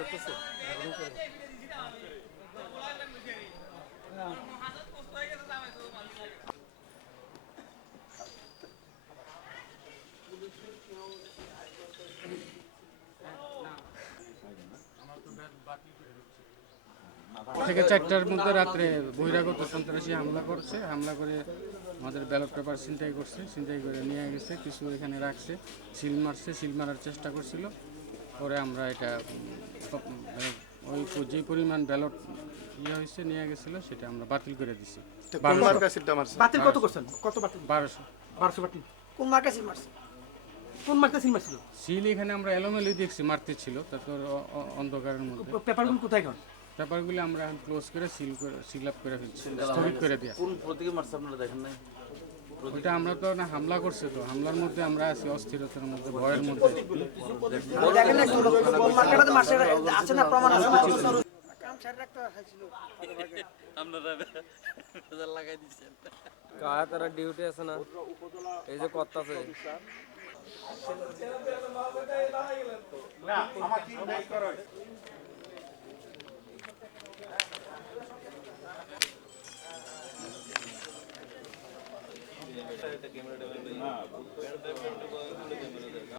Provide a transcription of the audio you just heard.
চলতেছে। থেকে চারটার মধ্যে রাত্রে বহিরাগত সন্ত্রাসী হামলা করছে। হামলা করে আমাদের ব্যালট পেপার ছিনতাই করছে। ছিনতাই করে নিয়ে গেছে, কিছু এখানে রাখছে। সিল মারছে সিল মারার চেষ্টা করছিল। পরে আমরা এটা মানে ওই যে পরিমাণ ব্যালট ইয়ে হয়েছে নিয়ে গেছিল সেটা আমরা বাতিল করে দিছি। বাতিল কত করছেন? কত বাতিল? বারোশো। বারোশো বাতিল। কোন মার্কা সিল মারছে? কোন মার্কা সিল মারছিল? সিল এখানে আমরা এলোমেলো দেখছি মারতে ছিল তারপর অন্ধকারের মধ্যে। পেপারগুলো কোথায় এখন? ব্যাপারগুলো আমরা ক্লোজ করে সিল করে সিল আপ করে ফেলছি স্থগিত করে দেওয়া কোন প্রতীকে মারছে আপনারা দেখেন নাই? ওইটা আমরা তো না হামলা করছে তো। হামলার মধ্যে আমরা আছি অস্থিরতার মধ্যে ভয়ের মধ্যে। কায়া তারা ডিউটি আছে না? এই যে করতেছে না আমার তিন ভাই করো